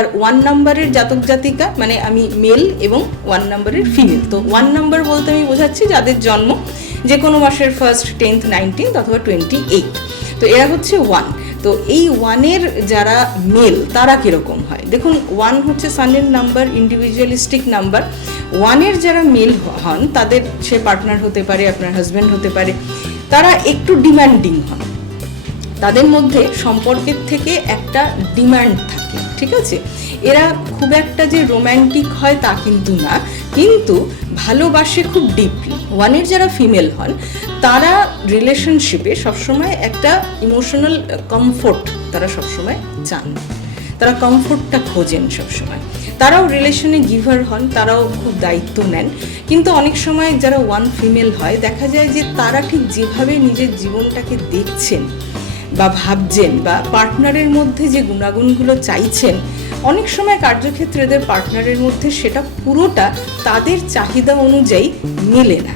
আর 1 নম্বরের জাতক জাতিকা মানে আমি মেল এবং 1 নম্বরের ফিমেল। তো 1 নম্বর বলতে আমি বোঝাচ্ছি যাদের জন্ম যে কোনো মাসের 1st, 10th, 19th অথবা 28। তো এরা হচ্ছে 1। তো এই 1-এর যারা মেল তারা কীরকম হয় দেখুন, 1 হচ্ছে সানের নাম্বার, ইন্ডিভিজুয়ালিস্টিক নাম্বার। 1-এর যারা মেল হন তাদের সে পার্টনার হতে পারে, আপনার হাজব্যান্ড হতে পারে, তারা একটু ডিমান্ডিং হন। তাদের মধ্যে সম্পর্কের থেকে একটা ডিমান্ড থাকে, ঠিক আছে? এরা খুব একটা যে রোম্যান্টিক হয় তা কিন্তু না, কিন্তু ভালোবাসে খুব ডিপলি। 1-এর যারা ফিমেল হন তারা রিলেশনশিপে সবসময় একটা ইমোশনাল কমফোর্ট তারা সবসময় চান, তারা কমফোর্টটা খোঁজেন সবসময়। তারাও রিলেশনে গিভার হন, তারাও খুব দায়িত্ব নেন। কিন্তু অনেক সময় যারা 1 ফিমেল হয় দেখা যায় যে তারা ঠিক যেভাবে নিজের জীবনটাকে দেখছেন বা ভাবছেন বা পার্টনারের মধ্যে যে গুণাগুণগুলো চাইছেন, অনেক সময় কার্যক্ষেত্রে এদের পার্টনারের মধ্যে সেটা পুরোটা তাদের চাহিদা অনুযায়ী মেলে না।